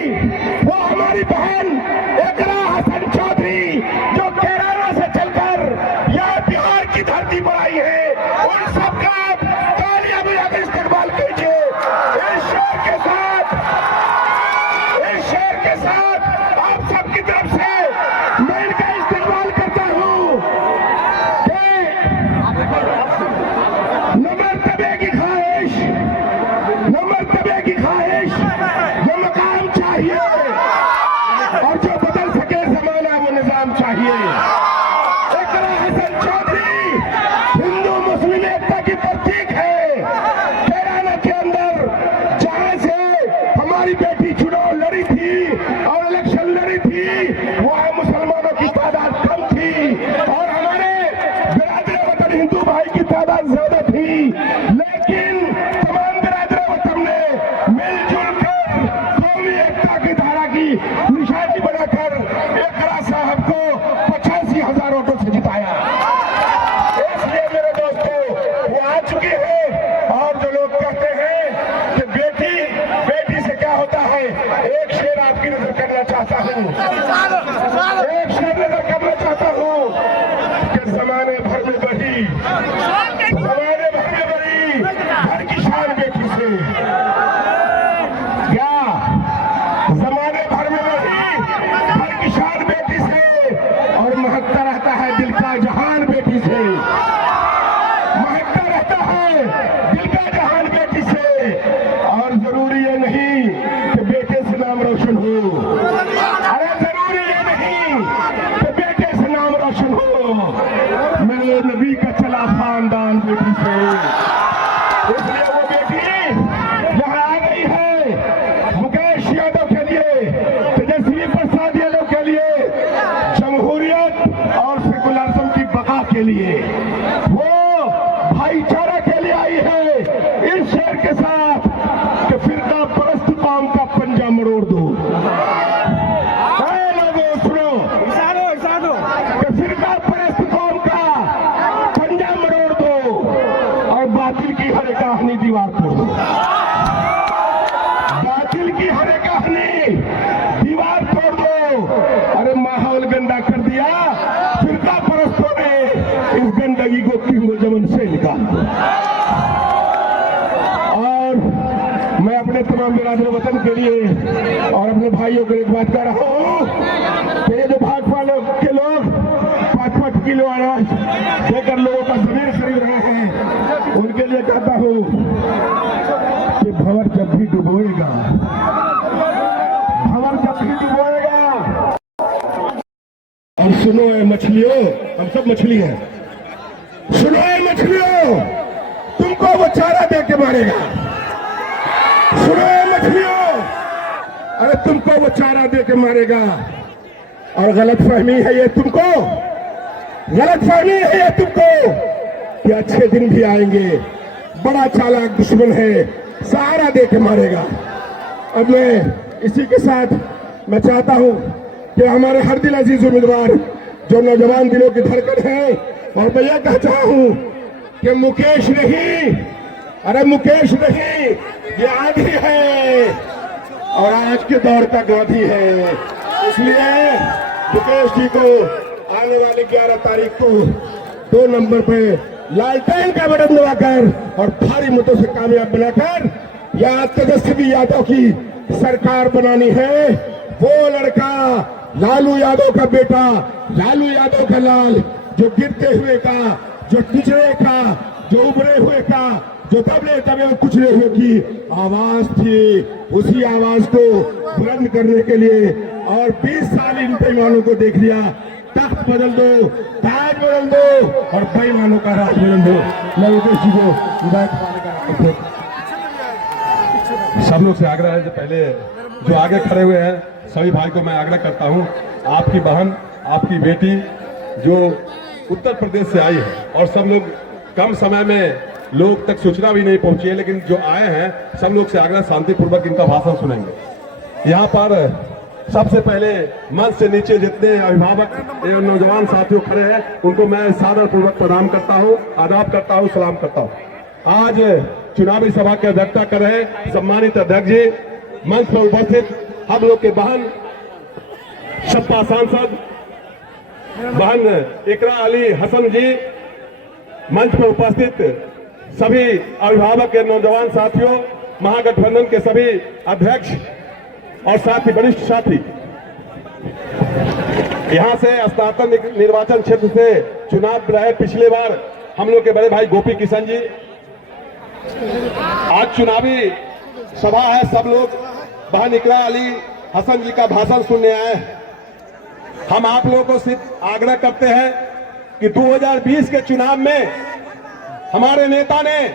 थी वो हमारी बहन एकरा हसन चौधरी जो केरला से चलकर यहाँ बिहार की धरती पर आई है, उन सबका आप तालियां बजाकर इस्तेमाल कीजिए। इस शेर के साथ आप सबकी तरफ से मैं इनका इस्तेमाल करता हूँ कि न मर्तबे की ख्वाहिश, जो मकाम चाहिए और जो बदल सके जमाना वो निजाम चाहिए। एकरा हसन चौधरी हिंदू मुस्लिम एकता की प्रतीक है। केरला के अंदर जहां से हमारी बेटी चुनाव लड़ी थी और इलेक्शन लड़ी थी, वहां मुसलमानों की तादाद कम थी और हमारे बिरादर वतन हिंदू भाई की तादाद ज्यादा थी, लेकिन तमाम बिरादर वतन ने मिलजुल कर कौमी एकता की धारा की निशानी बनाकर एकरा साहब को 85,000 वोटों से जिताया। इसलिए मेरे दोस्तों वो आ चुकी है। और जो लोग कहते हैं कि बेटी से क्या होता है, एक शेर आपकी नजर करना चाहता हूँ, एक शेर नजर करना चाहता हूँ कि जमाने भर में बढ़ी घर की शान बेटी से, क्या जमाने भर में बढ़ी घर की शान बेटी से, और महकता रहता है दिल का जहान बेटी से, महकता रहता है दिल का जहान बेटी से। और जरूरी ये नहीं कि बेटे से नाम रोशन हो, अरे जरूरी ये नहीं कि बेटे से नाम रोशन हो, मेरे नबी का चला खानदान बेटी से। इसलिए वो बेटी यहाँ आ गई है मुकेश यादव के लिए, तेजस्वी प्रसाद यादव के लिए, जमहूरियत और सेकुलरिज्म की बका के लिए, वो भाईचारा के लिए आई है इस शेर के साथ कि फिरका परस्त कौम का पंजा मरोड़ दो। लोगों सुनो, कि फिरका परस्त कौम का पंजा मरोड़ दो और बातिल की हर कहानी दीवार तोड़ दो। बातिल की हर कहानी दीवार तोड़ दो। अरे माहौल गंदा कर दिया फिरका परस्तों ने, इस गंदगी को किंगो जमन से निकाल दो। और मैं अपने तमाम बिरादर वतन के लिए और अपने भाइयों के लिए एक बात कर रहा हूँ कि ये जो भाजपा के लोग 5-5 किलो अनाज देकर लोगों का जमीन खरीद रहे हैं, उनके लिए कहता हूँ कि भंवर जब भी डुबोएगा, और सुनो ए मछलियों, हम सब मछली हैं, सुनो ए मछलियों, तुमको वो चारा दे के मारेगा। सुनो ए मछलियों, अरे तुमको वो चारा दे के मारेगा। और गलत फहमी है ये तुमको, गलत फहमी है ये तुमको कि अच्छे दिन भी आएंगे, बड़ा चालाक दुश्मन है, सहारा दे के मारेगा। अब मैं इसी के साथ मैं चाहता हूं कि हमारे हर दिल अजीज उम्मीदवार जो नौजवान दिलों की धड़कन है, और मैं यह कह चाहा हूं कि मुकेश नहीं, अरे मुकेश नहीं, ये आंधी है और आज के दौर का गांधी है। इसलिए मुकेश जी को आने वाली 11 तारीख को 2 नंबर पे लालटेन का बटन दबाकर और भारी मतों से कामयाब बनाकर यहाँ तेजस्वी यादव की सरकार बनानी है। वो लड़का लालू यादव का बेटा, लालू यादव का लाल, जो गिरते हुए का, जो पिछड़े का, जो उभरे हुए का, जो दबे दबे कुचले हुए की आवाज थी, उसी आवाज को बुलंद करने के लिए। और 20 साल इन बेईमानों को देख लिया, तख्त बदल दो, ताज बदल दो और बेईमानों का राज बदल दो। मैं मुकेश जी को विधायक बनाने का सब लोग से आग्रह है, जो पहले जो आगे खड़े हुए हैं सभी भाई को मैं आग्रह करता हूं, आपकी बहन, आपकी बेटी जो उत्तर प्रदेश से आई है और सब लोग कम समय में लोग तक सूचना भी नहीं पहुंची है, लेकिन जो आए हैं सब लोग से आग्रह शांतिपूर्वक इनका भाषण सुनेंगे। यहाँ पर सबसे पहले मंच से नीचे जितने अभिभावक एवं नौजवान साथियों खड़े हैं उनको मैं सादर पूर्वक प्रणाम करता हूँ, आदाब करता हूँ, सलाम करता हूँ। आज चुनावी सभा की अध्यक्षता कर रहे सम्मानित अध्यक्ष जी, मंच पर उपस्थित हम लोग के बहन सपा सांसद बहन इकरा अली हसन जी, मंच पर उपस्थित सभी अभिभावक के नौजवान साथियों, महागठबंधन के सभी अध्यक्ष और साथी वरिष्ठ साथी, यहां से स्नातक निर्वाचन क्षेत्र से चुनाव रहे पिछले बार हम लोग के बड़े भाई गोपी किशन जी। आज चुनावी सभा है, सब लोग बहन इकरा अली हसन जी का भाषण सुनने आए हैं। हम आप लोगों को सिर्फ आग्रह करते हैं कि 2020 के चुनाव में हमारे नेता ने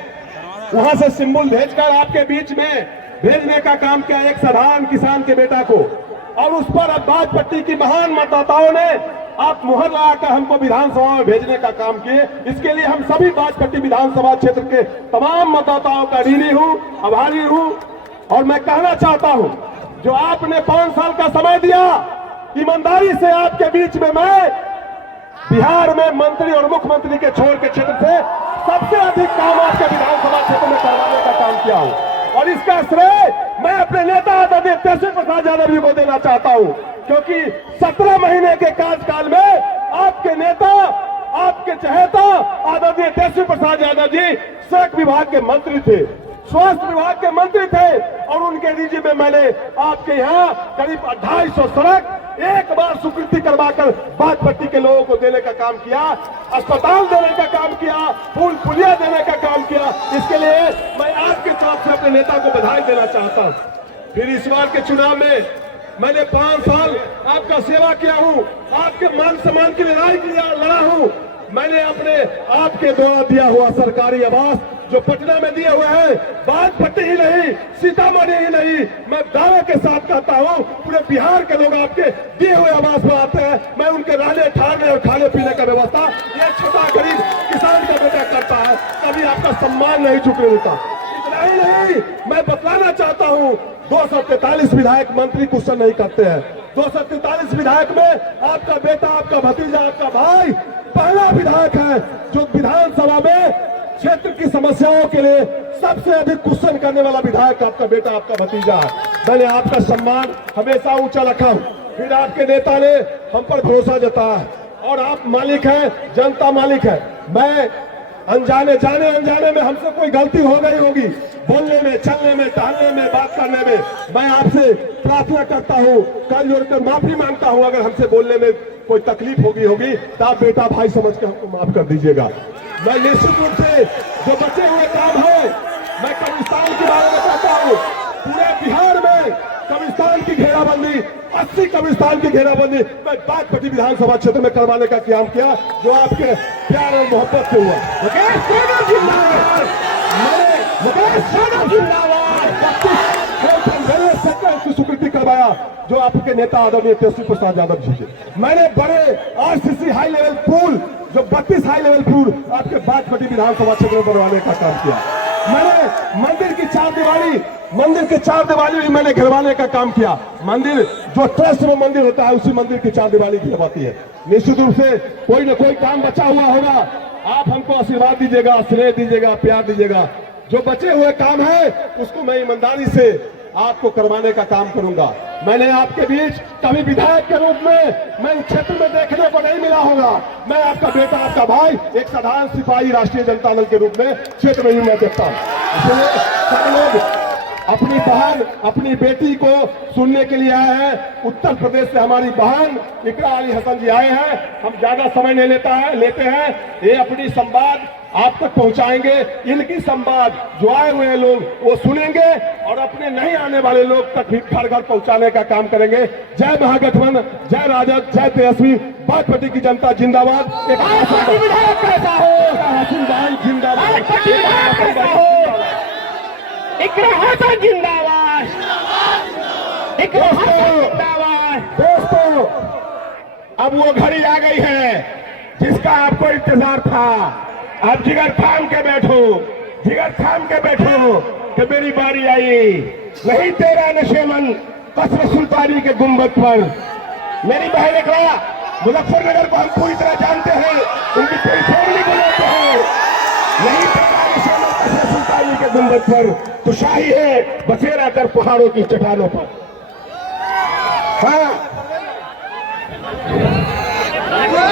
वहां से सिंबल भेजकर आपके बीच में भेजने का काम किया, एक साधारण किसान के बेटा को, और उस पर अब्बास पट्टी की महान मतदाताओं ने आप मुहर लगाकर हमको विधानसभा में भेजने का काम किए। इसके लिए हम सभी बाजपट्टी विधानसभा क्षेत्र के तमाम मतदाताओं का ऋणी हूं, आभारी हूं। और मैं कहना चाहता हूं, जो आपने 5 साल का समय दिया, ईमानदारी से आपके बीच में मैं बिहार में मंत्री और मुख्यमंत्री के छोड़ के क्षेत्र से सबसे अधिक काम आपके विधानसभा क्षेत्र में करवाने का काम किया हूं, और इसका श्रेय मैं अपने नेता आदरणीय तेजस्वी प्रसाद यादव जी को देना चाहता हूं, क्योंकि 17 महीने के कार्यकाल में आपके नेता, आपके चहेता आदरणीय तेजस्वी प्रसाद यादव जी सड़क विभाग के मंत्री थे, स्वास्थ्य विभाग के मंत्री थे, और उनके निजी में मैंने आपके यहाँ करीब 250 सड़क एक बार स्वीकृति करवाकर बाजपट्टी के लोगों को देने का काम किया, अस्पताल देने का काम किया, पुल पुलिया देने का काम किया। इसके लिए मैं आपके तरफ से अपने नेता को बधाई देना चाहता हूं। फिर इस बार के चुनाव में मैंने 5 साल आपका सेवा किया हूं, आपके मान सम्मान की लड़ाई लड़ा हूं। मैंने अपने आपके द्वारा दिया हुआ सरकारी आवास जो पटना में दिए हुए हैं, बाजपट्टी ही नहीं, सीतामढ़ी ही नहीं, मैं दावे के साथ कहता हूं पूरे बिहार के लोग आपके दिए हुए आवास पर आते हैं। मैं उनके रहने ठहरने और खाने पीने का व्यवस्था ये छोटा गरीब किसान का बेटा करता है, कभी आपका सम्मान नहीं झुकने देता। इतना ही नहीं, मैं बतलाना चाहता हूं, 243 विधायक मंत्री क्वेश्चन नहीं करते हैं। 243 विधायक में आपका बेटा, आपका भतीजा, आपका भाई पहला विधायक है जो विधानसभा में क्षेत्र की समस्याओं के लिए सबसे अधिक क्वेश्चन करने वाला विधायक आपका बेटा, आपका भतीजा है। मैंने आपका सम्मान हमेशा ऊंचा रखा हूं। फिर आपके नेता ने हम पर भरोसा जताया है, और आप मालिक हैं, जनता मालिक है। मैं अनजाने जाने अनजाने में हमसे कोई गलती हो गई होगी, बोलने में, चलने में, टहलने में, बात करने में, मैं आपसे प्रार्थना करता हूं, कर जोड़कर माफी मांगता हूं। अगर हमसे बोलने में कोई तकलीफ होगी तो आप बेटा भाई समझ के हमको माफ कर दीजिएगा। मैं निश्चित रूप से जो बचे हुए काम है, मैं कब्रिस्तान के बारे में कहता हूँ, पूरे बिहार में कब्रिस्तान की घेराबंदी, 80 कब्रिस्तान की घेराबंदी मैं बाजपट्टी विधानसभा क्षेत्र में करवाने का काम किया, जो आपके प्यार और मोहब्बत से हुआ। मुकेश यादव जिंदाबाद, मुकेश यादव जिंदाबाद। की स्वीकृति करवाया जो आपके नेता आदरणीय तेजस्वी प्रसाद यादव जी थे। मैंने बड़े आरसीसी हाई लेवल पुल, जो 32 हाई लेवल पुल आपके बाजपट्टी विधानसभा क्षेत्र में बनवाने का काम किया। मैंने मंदिर की 4 दिवाली भी मैंने घिरवाने का काम किया। मंदिर जो ट्रस्ट में मंदिर होता है, उसी मंदिर की 4 दिवाली घिरवाती है। निश्चित रूप से कोई न कोई काम बचा हुआ होगा, आप हमको आशीर्वाद दीजिएगा, स्नेह दीजिएगा, प्यार दीजिएगा। जो बचे हुए काम है उसको मैं ईमानदारी से आपको करवाने का काम करूंगा। मैंने आपके बीच कभी विधायक के रूप में मैं क्षेत्र में देखने को नहीं मिला होगा। मैं आपका बेटा, आपका भाई, एक साधारण सिपाही राष्ट्रीय जनता दल के रूप में क्षेत्र में ही मैं देखता हूं। इसलिए सब लोग अपनी बहन, अपनी बेटी को सुनने के लिए आए हैं। उत्तर प्रदेश से हमारी बहन इकरा अली हसन जी आए हैं। हम ज्यादा समय नहीं लेते हैं, ये अपनी संवाद आप तक पहुंचाएंगे। इनकी संवाद जो आए हुए हैं लोग वो सुनेंगे, और अपने नहीं आने वाले लोग तक भी घर घर पहुंचाने का काम करेंगे। जय महागठबंधन, जय राजद, जय तेजस्वी, बाजपट्टी की जनता जिंदाबाद। विधायक कैसा हो, हसीन जिंदाबाद, इकरा हसन जिंदाबाद, इकरा हसन जिंदाबाद। दोस्तों, अब वो घड़ी आ गई है जिसका आपको इंतजार था। अब जिगर थाम के बैठो कि मेरी बारी आई। नहीं तेरा नशेमन कसर सुल्तानी के गुंबद पर। मेरी बहन इकरा, मुजफ्फरनगर को हम पूरी तरह जानते हैं, उनकी पूरी फैमिली को जानते हैं। नहीं तेरा नशेमन कसर सुल्तानी के गुंबद पर, तो शाही है बसेरा कर पहाड़ों की चट्टानों पर। हाँ,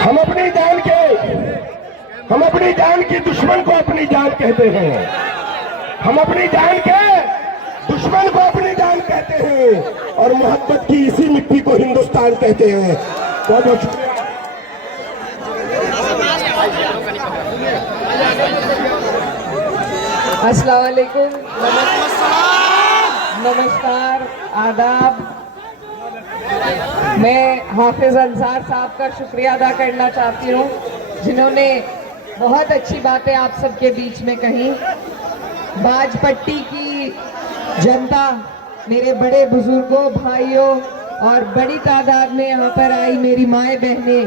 हम अपनी जान के दुश्मन को अपनी जान कहते हैं। हम अपनी जान के दुश्मन को अपनी जान कहते हैं और मोहब्बत की इसी मिट्टी को हिंदुस्तान कहते हैं। बहुत बहुत शुक्रिया। अस्सलाम वालेकुम, नमस्कार, आदाब। मैं हाफिज अंसार साहब का शुक्रिया अदा करना चाहती हूँ, जिन्होंने बहुत अच्छी बातें आप सबके बीच में कही। बाजपट्टी की जनता, मेरे बड़े बुजुर्गों, भाइयों और बड़ी तादाद में यहाँ पर आई मेरी माएँ बहनें,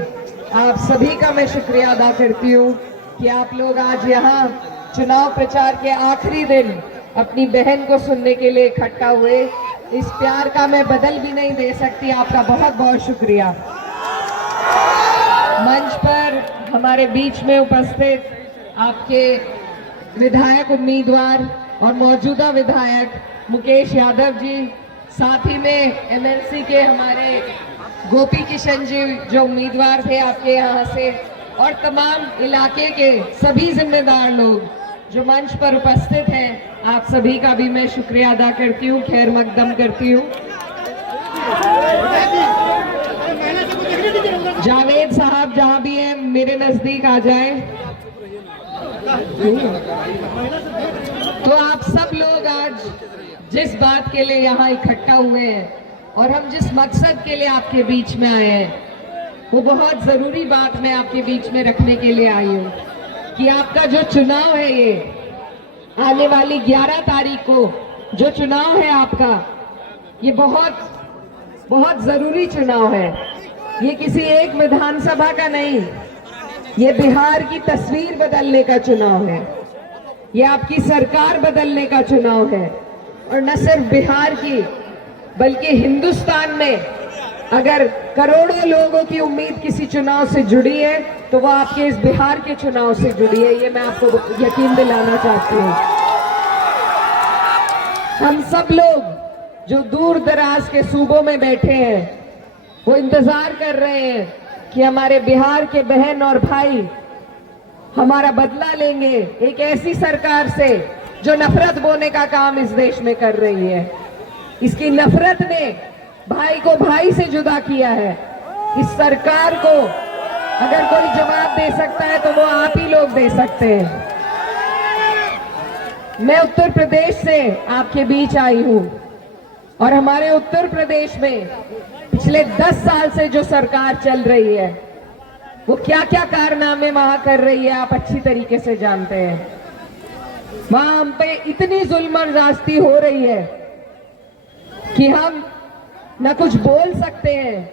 आप सभी का मैं शुक्रिया अदा करती हूँ कि आप लोग आज यहाँ चुनाव प्रचार के आखिरी दिन अपनी बहन को सुनने के लिए इकट्ठा हुए। इस प्यार का मैं बदल भी नहीं दे सकती, आपका बहुत बहुत शुक्रिया। मंच पर हमारे बीच में उपस्थित आपके विधायक उम्मीदवार और मौजूदा विधायक मुकेश यादव जी, साथ ही में एमएलसी के हमारे गोपी किशन जी जो उम्मीदवार थे आपके यहाँ से, और तमाम इलाके के सभी जिम्मेदार लोग जो मंच पर उपस्थित हैं, आप सभी का भी मैं शुक्रिया अदा करती हूँ, खैर मकदम करती हूँ। जावेद साहब जहाँ भी हैं मेरे नजदीक आ जाएं। तो आप सब लोग आज जिस बात के लिए यहाँ इकट्ठा हुए हैं और हम जिस मकसद के लिए आपके बीच में आए हैं, वो बहुत जरूरी बात मैं आपके बीच में रखने के लिए आई हूँ कि आपका जो चुनाव है, ये आने वाली 11 तारीख को जो चुनाव है आपका, ये बहुत बहुत जरूरी चुनाव है। ये किसी एक विधानसभा का नहीं, ये बिहार की तस्वीर बदलने का चुनाव है, ये आपकी सरकार बदलने का चुनाव है। और न सिर्फ बिहार की बल्कि हिंदुस्तान में अगर करोड़ों लोगों की उम्मीद किसी चुनाव से जुड़ी है तो वो आपके इस बिहार के चुनाव से जुड़ी है, ये मैं आपको यकीन दिलाना चाहती हूँ। हम सब लोग जो दूर दराज के सूबों में बैठे हैं, वो इंतजार कर रहे हैं कि हमारे बिहार के बहन और भाई हमारा बदला लेंगे एक ऐसी सरकार से जो नफरत बोने का काम इस देश में कर रही है। इसकी नफरत ने भाई को भाई से जुदा किया है। इस सरकार को अगर कोई जवाब दे सकता है तो वो आप ही लोग दे सकते हैं। मैं उत्तर प्रदेश से आपके बीच आई हूँ और हमारे उत्तर प्रदेश में पिछले 10 साल से जो सरकार चल रही है, वो क्या क्या कारनामे वहां कर रही है आप अच्छी तरीके से जानते हैं। वहां हम पे इतनी जुल्म और ज्यादती हो रही है कि हम न कुछ बोल सकते हैं,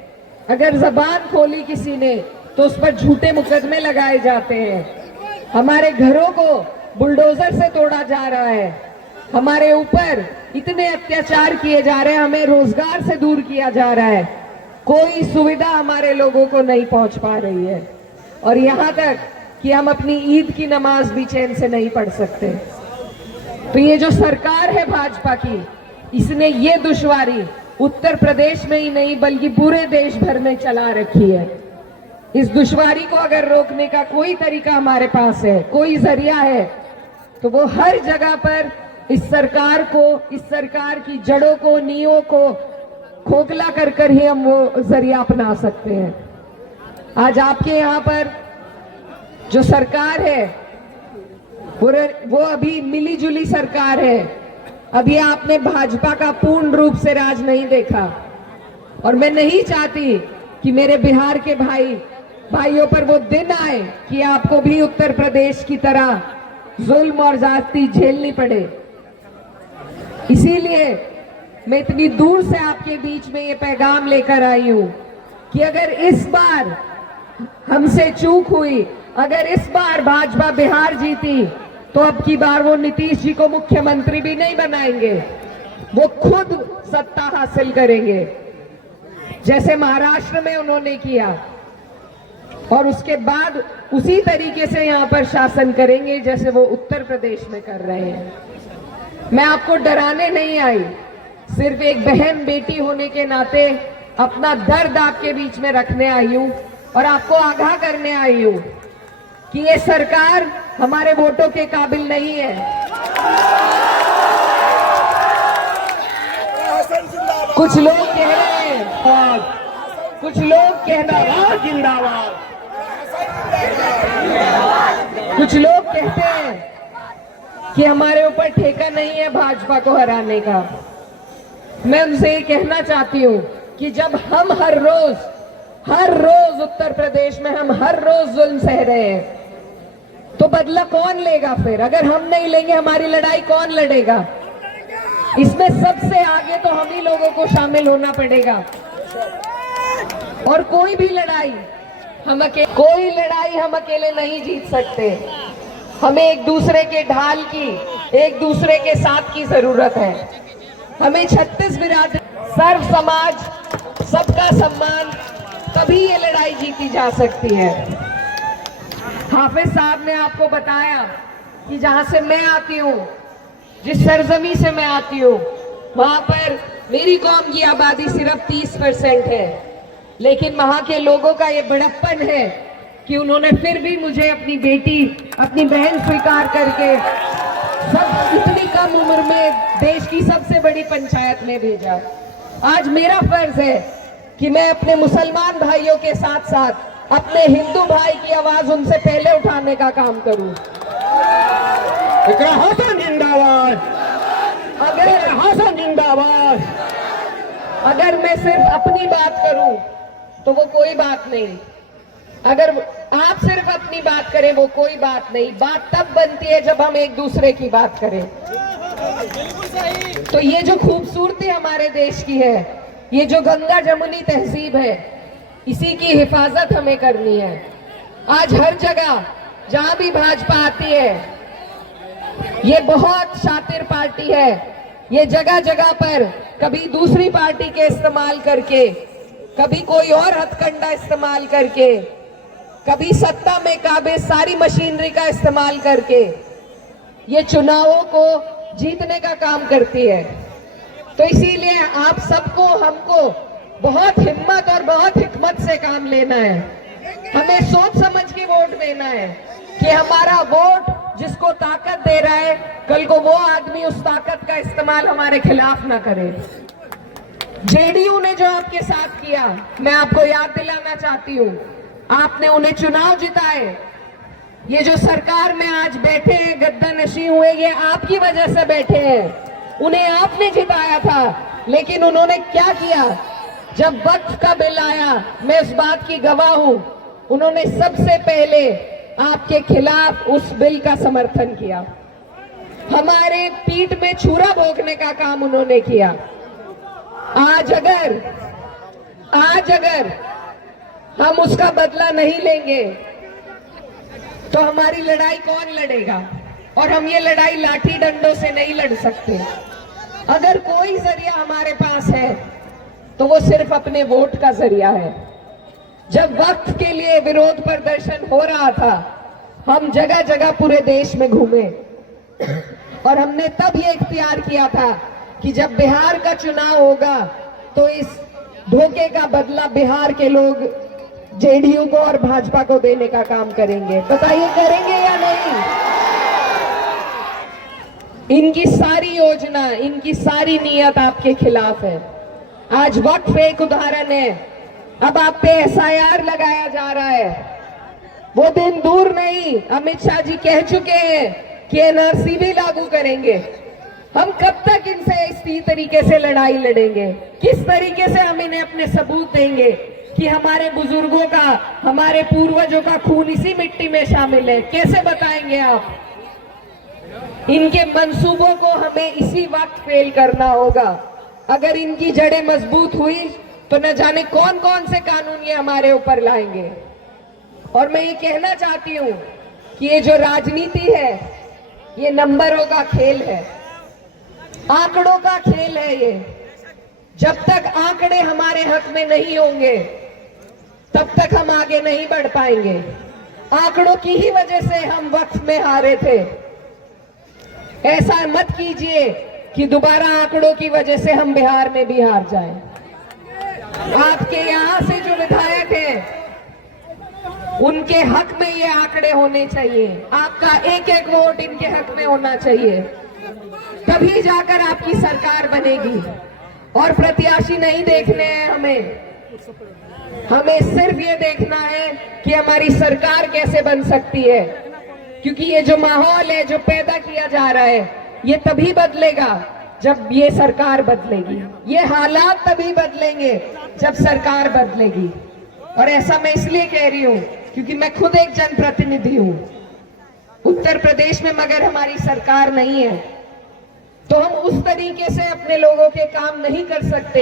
अगर जबान खोली किसी ने तो उस पर झूठे मुकदमे लगाए जाते हैं। हमारे घरों को बुलडोजर से तोड़ा जा रहा है, हमारे ऊपर इतने अत्याचार किए जा रहे हैं, हमें रोजगार से दूर किया जा रहा है, कोई सुविधा हमारे लोगों को नहीं पहुंच पा रही है। और यहाँ तक कि हम अपनी ईद की नमाज भी चैन से नहीं पढ़ सकते। तो ये जो सरकार है भाजपा की, इसने ये दुश्वारी उत्तर प्रदेश में ही नहीं बल्कि पूरे देश भर में चला रखी है। इस दुश्वारी को अगर रोकने का कोई तरीका हमारे पास है, कोई जरिया है, तो वो हर जगह पर इस सरकार को, इस सरकार की जड़ों को, नींवों को खोखला कर कर ही हम वो जरिया अपना सकते हैं। आज आपके यहाँ पर जो सरकार है वो अभी मिली जुली सरकार है। अभी आपने भाजपा का पूर्ण रूप से राज नहीं देखा और मैं नहीं चाहती कि मेरे बिहार के भाइयों पर वो दिन आए कि आपको भी उत्तर प्रदेश की तरह जुल्म और ज्यादती झेलनी पड़े। इसीलिए मैं इतनी दूर से आपके बीच में ये पैगाम लेकर आई हूं कि अगर इस बार हमसे चूक हुई, अगर इस बार भाजपा बिहार जीती, तो अब की बार वो नीतीश जी को मुख्यमंत्री भी नहीं बनाएंगे, वो खुद सत्ता हासिल करेंगे जैसे महाराष्ट्र में उन्होंने किया, और उसके बाद उसी तरीके से यहाँ पर शासन करेंगे जैसे वो उत्तर प्रदेश में कर रहे हैं। मैं आपको डराने नहीं आई, सिर्फ एक बहन बेटी होने के नाते अपना दर्द आपके बीच में रखने आई हूं और आपको आगाह करने आई हूं कि ये सरकार हमारे वोटों के काबिल नहीं है। कुछ लोग कह रहे हैं, कुछ लोग जिंदाबाद जिंदाबाद। कुछ लोग कहते हैं कि हमारे ऊपर ठेका नहीं है भाजपा को हराने का। मैं उनसे ये कहना चाहती हूँ कि जब हम हर रोज उत्तर प्रदेश में हम हर रोज जुल्म सह रहे हैं, तो बदला कौन लेगा फिर? अगर हम नहीं लेंगे, हमारी लड़ाई कौन लड़ेगा? इसमें सबसे आगे तो हम ही लोगों को शामिल होना पड़ेगा। और कोई लड़ाई हम अकेले नहीं जीत सकते। हमें एक दूसरे के ढाल की, एक दूसरे के साथ की जरूरत है। हमें 36 बिरादरी, सर्व समाज, सबका सम्मान, तभी ये लड़ाई जीती जा सकती है। हाफिज साहब ने आपको बताया कि जहां से मैं आती हूँ, जिस सरजमी से मैं आती हूँ, वहां पर मेरी कौम की आबादी सिर्फ 30% है, लेकिन वहां के लोगों का ये बड़प्पन है कि उन्होंने फिर भी मुझे अपनी बेटी, अपनी बहन स्वीकार करके सब इतनी कम उम्र में देश की सबसे बड़ी पंचायत में भेजा। आज मेरा फर्ज है कि मैं अपने मुसलमान भाइयों के साथ साथ अपने हिंदू भाई की आवाज उनसे पहले उठाने का काम करूं। इकरा हसन जिंदाबाद, अगर हसन जिंदाबाद। अगर मैं सिर्फ अपनी बात करूं तो वो कोई बात नहीं, अगर आप सिर्फ अपनी बात करें वो कोई बात नहीं। बात तब बनती है जब हम एक दूसरे की बात करें। तो ये जो खूबसूरती हमारे देश की है, ये जो गंगा जमुनी तहजीब है, इसी की हिफाजत हमें करनी है। आज हर जगह जहां भी भाजपा आती है, ये बहुत शातिर पार्टी है। ये जगह जगह पर कभी दूसरी पार्टी के इस्तेमाल करके, कभी कोई और हथकंडा इस्तेमाल करके, कभी सत्ता में काबिज सारी मशीनरी का इस्तेमाल करके ये चुनावों को जीतने का काम करती है। तो इसीलिए आप सबको, हमको बहुत हिम्मत और बहुत हिकमत से काम लेना है। हमें सोच समझ के वोट देना है कि हमारा वोट जिसको ताकत दे रहा है, कल को वो आदमी उस ताकत का इस्तेमाल हमारे खिलाफ ना करे। जेडीयू ने जो आपके साथ किया, मैं आपको याद दिलाना चाहती हूँ, आपने उन्हें चुनाव जिताए। ये जो सरकार में आज बैठे हैं, गद्दानशी हुए, ये आपकी वजह से बैठे हैं। उन्हें आपने जिताया था, लेकिन उन्होंने क्या किया? जब वक्फ का बिल आया, मैं उस बात की गवाह हूं, उन्होंने सबसे पहले आपके खिलाफ उस बिल का समर्थन किया। हमारे पीठ में छुरा भोंकने का काम उन्होंने किया। आज अगर हम उसका बदला नहीं लेंगे तो हमारी लड़ाई कौन लड़ेगा? और हम ये लड़ाई लाठी डंडों से नहीं लड़ सकते। अगर कोई जरिया हमारे पास है तो वो सिर्फ अपने वोट का जरिया है। जब वक्त के लिए विरोध प्रदर्शन हो रहा था, हम जगह जगह पूरे देश में घूमे और हमने तब ये इख्तियार किया था कि जब बिहार का चुनाव होगा तो इस धोखे का बदला बिहार के लोग जेडीयू को और भाजपा को देने का काम करेंगे। बताइए करेंगे या नहीं? इनकी सारी योजना, इनकी सारी नीयत आपके खिलाफ है। आज वक्फ एक उदाहरण है। अब आप पे एसआईआर लगाया जा रहा है। वो दिन दूर नहीं, अमित शाह जी कह चुके हैं कि एनआरसी भी लागू करेंगे। हम कब तक इनसे इसी तरीके से लड़ाई लड़ेंगे? किस तरीके से हम इन्हें अपने सबूत देंगे कि हमारे बुजुर्गों का, हमारे पूर्वजों का खून इसी मिट्टी में शामिल है? कैसे बताएंगे आप? इनके मंसूबों को हमें इसी वक्त फेल करना होगा। अगर इनकी जड़ें मजबूत हुई तो न जाने कौन कौन से कानून ये हमारे ऊपर लाएंगे। और मैं ये कहना चाहती हूँ कि ये जो राजनीति है, ये नंबरों का खेल है, आंकड़ों का खेल है। ये जब तक आंकड़े हमारे हक में नहीं होंगे तब तक हम आगे नहीं बढ़ पाएंगे। आंकड़ों की ही वजह से हम वक्त में हारे थे। ऐसा मत कीजिए कि दोबारा आंकड़ों की वजह से हम बिहार में भी हार जाएं। आपके यहाँ से जो विधायक हैं उनके हक में ये आंकड़े होने चाहिए। आपका एक एक वोट इनके हक में होना चाहिए, तभी जाकर आपकी सरकार बनेगी। और प्रत्याशी नहीं देखने हैं हमें सिर्फ ये देखना है कि हमारी सरकार कैसे बन सकती है। क्योंकि ये जो माहौल है जो पैदा किया जा रहा है, ये तभी बदलेगा जब ये सरकार बदलेगी। ये हालात तभी बदलेंगे जब सरकार बदलेगी। और ऐसा मैं इसलिए कह रही हूं क्योंकि मैं खुद एक जनप्रतिनिधि हूं। उत्तर प्रदेश में मगर हमारी सरकार नहीं है तो हम उस तरीके से अपने लोगों के काम नहीं कर सकते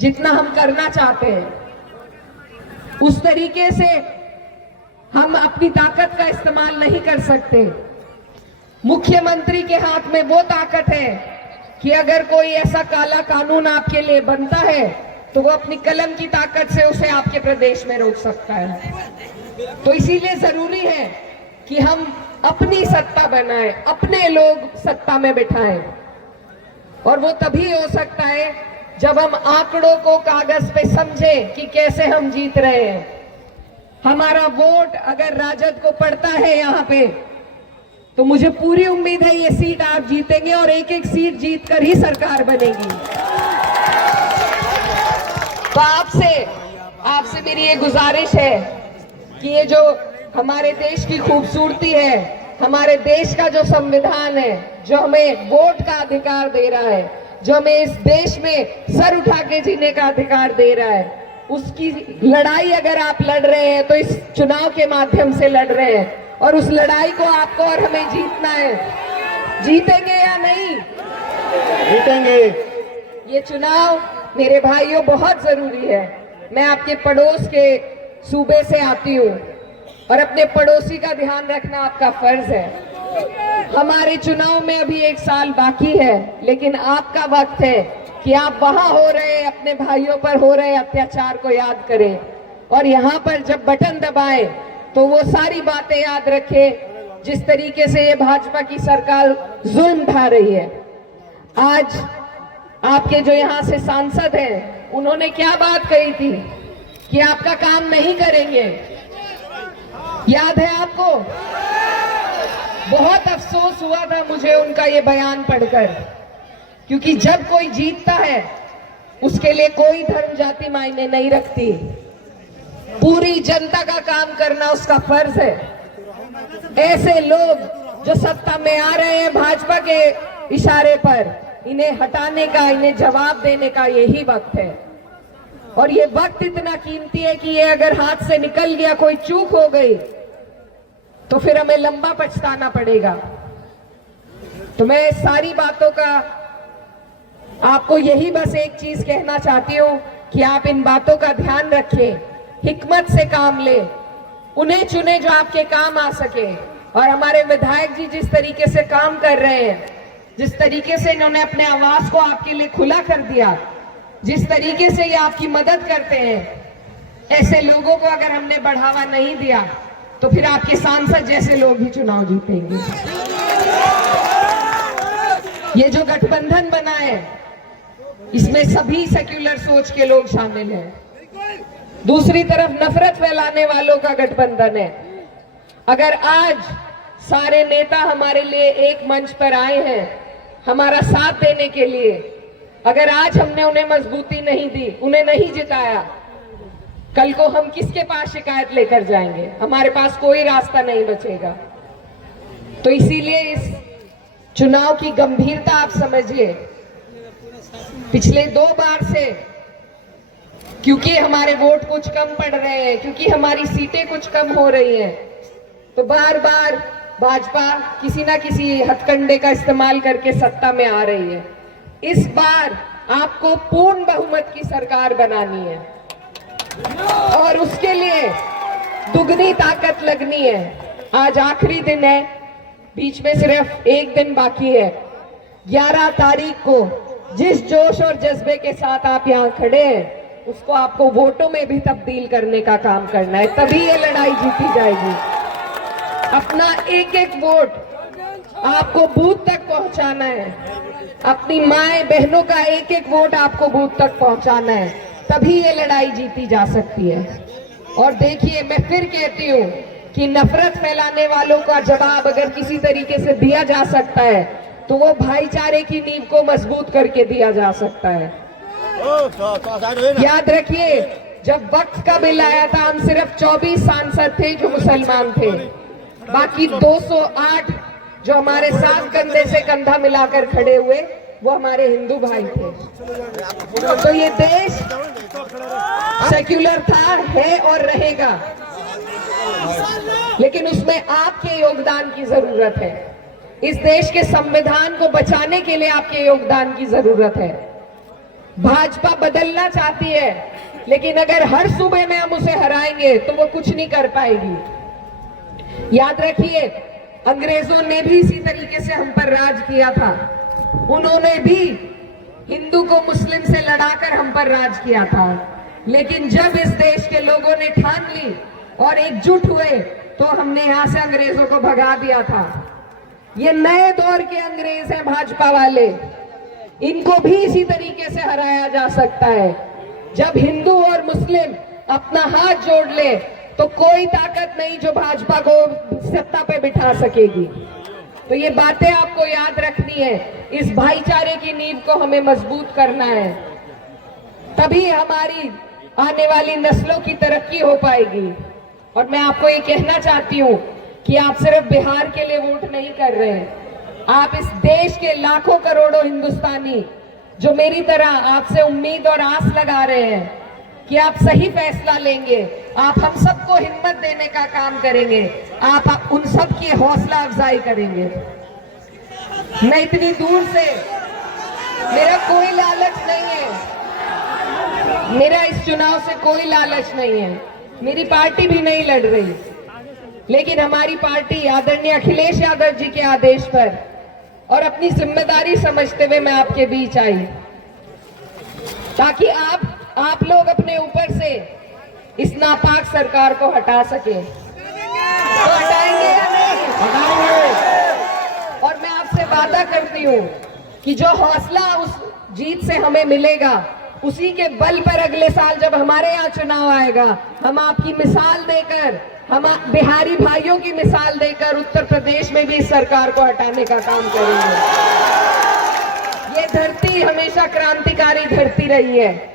जितना हम करना चाहते हैं। उस तरीके से हम अपनी ताकत का इस्तेमाल नहीं कर सकते। मुख्यमंत्री के हाथ में वो ताकत है कि अगर कोई ऐसा काला कानून आपके लिए बनता है तो वो अपनी कलम की ताकत से उसे आपके प्रदेश में रोक सकता है। तो इसीलिए जरूरी है कि हम अपनी सत्ता बनाएं, अपने लोग सत्ता में बिठाएं। और वो तभी हो सकता है जब हम आंकड़ों को कागज पे समझें कि कैसे हम जीत रहे हैं। हमारा वोट अगर राजद को पड़ता है यहाँ पे तो मुझे पूरी उम्मीद है ये सीट आप जीतेंगे और एक एक सीट जीत कर ही सरकार बनेगी। तो आपसे मेरी ये गुजारिश है कि ये जो हमारे देश की खूबसूरती है, हमारे देश का जो संविधान है, जो हमें वोट का अधिकार दे रहा है, जो हमें इस देश में सर उठा के जीने का अधिकार दे रहा है, उसकी लड़ाई अगर आप लड़ रहे हैं तो इस चुनाव के माध्यम से लड़ रहे हैं। और उस लड़ाई को आपको और हमें जीतना है। जीतेंगे या नहीं? जीतेंगे। ये चुनाव मेरे भाइयों बहुत जरूरी है। मैं आपके पड़ोस के सूबे से आती हूँ और अपने पड़ोसी का ध्यान रखना आपका फर्ज है। हमारे चुनाव में अभी 1 साल बाकी है, लेकिन आपका वक्त है कि आप वहां हो रहे अपने भाइयों पर हो रहे अत्याचार को याद करें और यहाँ पर जब बटन दबाएं तो वो सारी बातें याद रखें जिस तरीके से ये भाजपा की सरकार जुल्म ढा रही है। आज आपके जो यहाँ से सांसद हैं उन्होंने क्या बात कही थी कि आपका काम नहीं करेंगे, याद है आपको? बहुत अफसोस हुआ था मुझे उनका ये बयान पढ़कर, क्योंकि जब कोई जीतता है उसके लिए कोई धर्म जाति मायने नहीं रखती। पूरी जनता का काम करना उसका फर्ज है। ऐसे लोग जो सत्ता में आ रहे हैं भाजपा के इशारे पर, इन्हें हटाने का, इन्हें जवाब देने का यही वक्त है। और ये वक्त इतना कीमती है कि ये अगर हाथ से निकल गया, कोई चूक हो गई, तो फिर हमें लंबा पछताना पड़ेगा। तो मैं सारी बातों का आपको यही बस एक चीज कहना चाहती हूँ कि आप इन बातों का ध्यान रखें, हिकमत से काम लें, उन्हें चुने जो आपके काम आ सके। और हमारे विधायक जी जिस तरीके से काम कर रहे हैं, जिस तरीके से इन्होंने अपने आवास को आपके लिए खुला कर दिया, जिस तरीके से ये आपकी मदद करते हैं, ऐसे लोगों को अगर हमने बढ़ावा नहीं दिया तो फिर आपके सांसद जैसे लोग ही चुनाव जीतेंगे। ये जो गठबंधन बना है इसमें सभी सेक्युलर सोच के लोग शामिल हैं। दूसरी तरफ नफरत फैलाने वालों का गठबंधन है। अगर आज सारे नेता हमारे लिए एक मंच पर आए हैं हमारा साथ देने के लिए, अगर आज हमने उन्हें मजबूती नहीं दी, उन्हें नहीं जिताया, कल को हम किसके पास शिकायत लेकर जाएंगे? हमारे पास कोई रास्ता नहीं बचेगा। तो इसीलिए इस चुनाव की गंभीरता आप समझिए। पिछले 2 बार से क्योंकि हमारे वोट कुछ कम पड़ रहे हैं, क्योंकि हमारी सीटें कुछ कम हो रही हैं, तो बार बार भाजपा किसी ना किसी हथकंडे का इस्तेमाल करके सत्ता में आ रही है। इस बार आपको पूर्ण बहुमत की सरकार बनानी है और उसके लिए दुगनी ताकत लगनी है। आज आखिरी दिन है, बीच में सिर्फ 1 दिन बाकी है। 11 तारीख को जिस जोश और जज्बे के साथ आप यहाँ खड़े हैं उसको आपको वोटों में भी तब्दील करने का काम करना है, तभी ये लड़ाई जीती जाएगी। अपना एक एक वोट आपको बूथ तक पहुंचाना है। अपनी माए बहनों का एक एक वोट आपको बूथ तक पहुंचाना है। तभी ये लड़ाई जीती जा सकती है। और देखिए, मैं फिर कहती हूँ कि नफरत फैलाने वालों का जवाब अगर किसी तरीके से दिया जा सकता है तो वो भाईचारे की नींव को मजबूत करके दिया जा सकता है। याद रखिए, जब वक्त का बिल आया था हम सिर्फ 24 सांसद थे जो मुसलमान थे, बाकी 208 जो हमारे साथ कंधे से कंधा मिलाकर खड़े हुए वो हमारे हिंदू भाई थे। तो ये देश सेक्युलर था, है और रहेगा, लेकिन उसमें आपके योगदान की जरूरत है। इस देश के संविधान को बचाने के लिए आपके योगदान की जरूरत है। भाजपा बदलना चाहती है, लेकिन अगर हर सूबे में हम उसे हराएंगे तो वो कुछ नहीं कर पाएगी। याद रखिए, अंग्रेजों ने भी इसी तरीके से हम पर राज किया था। उन्होंने भी हिंदू को मुस्लिम से लड़ाकर हम पर राज किया था, लेकिन जब इस देश के लोगों ने ठान ली और एकजुट हुए तो हमने यहां से अंग्रेजों को भगा दिया था। ये नए दौर के अंग्रेज हैं भाजपा वाले, इनको भी इसी तरीके से हराया जा सकता है। जब हिंदू और मुस्लिम अपना हाथ जोड़ ले तो कोई ताकत नहीं जो भाजपा को सत्ता पे बिठा सकेगी। तो ये बातें आपको याद रखनी है। इस भाईचारे की नींव को हमें मजबूत करना है, तभी हमारी आने वाली नस्लों की तरक्की हो पाएगी। और मैं आपको ये कहना चाहती हूँ कि आप सिर्फ बिहार के लिए वोट नहीं कर रहे हैं, आप इस देश के लाखों करोड़ों हिंदुस्तानी जो मेरी तरह आपसे उम्मीद और आस लगा रहे हैं कि आप सही फैसला लेंगे, आप हम सबको हिम्मत देने का काम करेंगे, आप उन सब की हौसला अफजाई करेंगे। मैं इतनी दूर से, मेरा कोई लालच नहीं है, मेरा इस चुनाव से कोई लालच नहीं है, मेरी पार्टी भी नहीं लड़ रही, लेकिन हमारी पार्टी आदरणीय अखिलेश यादव जी के आदेश पर और अपनी जिम्मेदारी समझते हुए मैं आपके बीच आई, ताकि आप लोग अपने ऊपर से इस नापाक सरकार को हटा सके। तो हटाएंगे या नहीं? और मैं आपसे वादा करती हूँ कि जो हौसला उस जीत से हमें मिलेगा, उसी के बल पर अगले साल जब हमारे यहाँ चुनाव आएगा, हम आपकी मिसाल देकर, हम बिहारी भाइयों की मिसाल देकर उत्तर प्रदेश में भी इस सरकार को हटाने का काम करेंगे। ये धरती हमेशा क्रांतिकारी धरती रही है।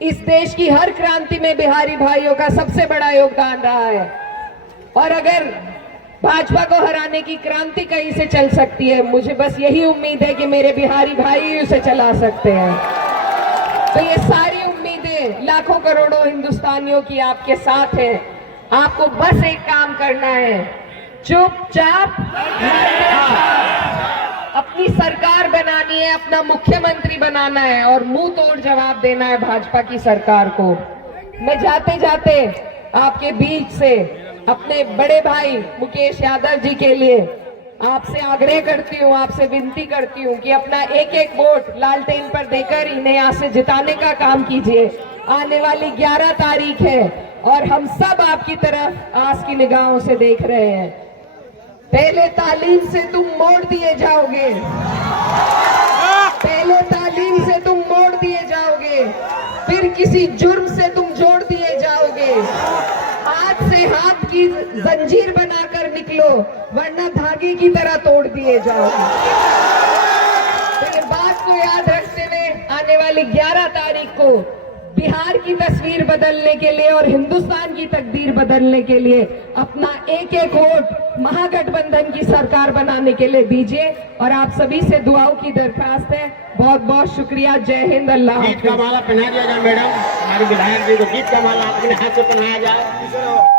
इस देश की हर क्रांति में बिहारी भाइयों का सबसे बड़ा योगदान रहा है। और अगर भाजपा को हराने की क्रांति कहीं से चल सकती है, मुझे बस यही उम्मीद है कि मेरे बिहारी भाई ही उसे चला सकते हैं। तो ये सारी उम्मीदें लाखों करोड़ों हिंदुस्तानियों की आपके साथ है। आपको बस एक काम करना है, चुपचाप अपनी सरकार बनानी है, अपना मुख्यमंत्री बनाना है और मुंह तोड़ जवाब देना है भाजपा की सरकार को। मैं जाते जाते आपके बीच से अपने बड़े भाई मुकेश यादव जी के लिए आपसे आग्रह करती हूँ, आपसे विनती करती हूँ कि अपना एक एक वोट लालटेन पर देकर इन्हें यहाँ से जिताने का काम कीजिए। आने वाली 11 तारीख है और हम सब आपकी तरफ आस की निगाहों से देख रहे हैं। पहले तालीम से तुम मोड़ दिए जाओगे, पहले तालीम से तुम मोड़ दिए जाओगे, फिर किसी जुर्म से तुम जोड़ दिए जाओगे। हाथ से हाथ की जंजीर बनाकर निकलो, वरना धागे की तरह तोड़ दिए जाओगे। तो बात को याद रखते हुए आने वाली 11 तारीख को बिहार की तस्वीर बदलने के लिए और हिंदुस्तान की तकदीर बदलने के लिए अपना एक एक वोट महागठबंधन की सरकार बनाने के लिए दीजिए। और आप सभी से दुआओं की दरखास्त है। बहुत बहुत शुक्रिया। जय हिंद। अल्लाह गीत का माला पहना दिया जाए मैडम, हमारी विधायक जी को गीत का माला अपने हाथ से पहनाया जाए।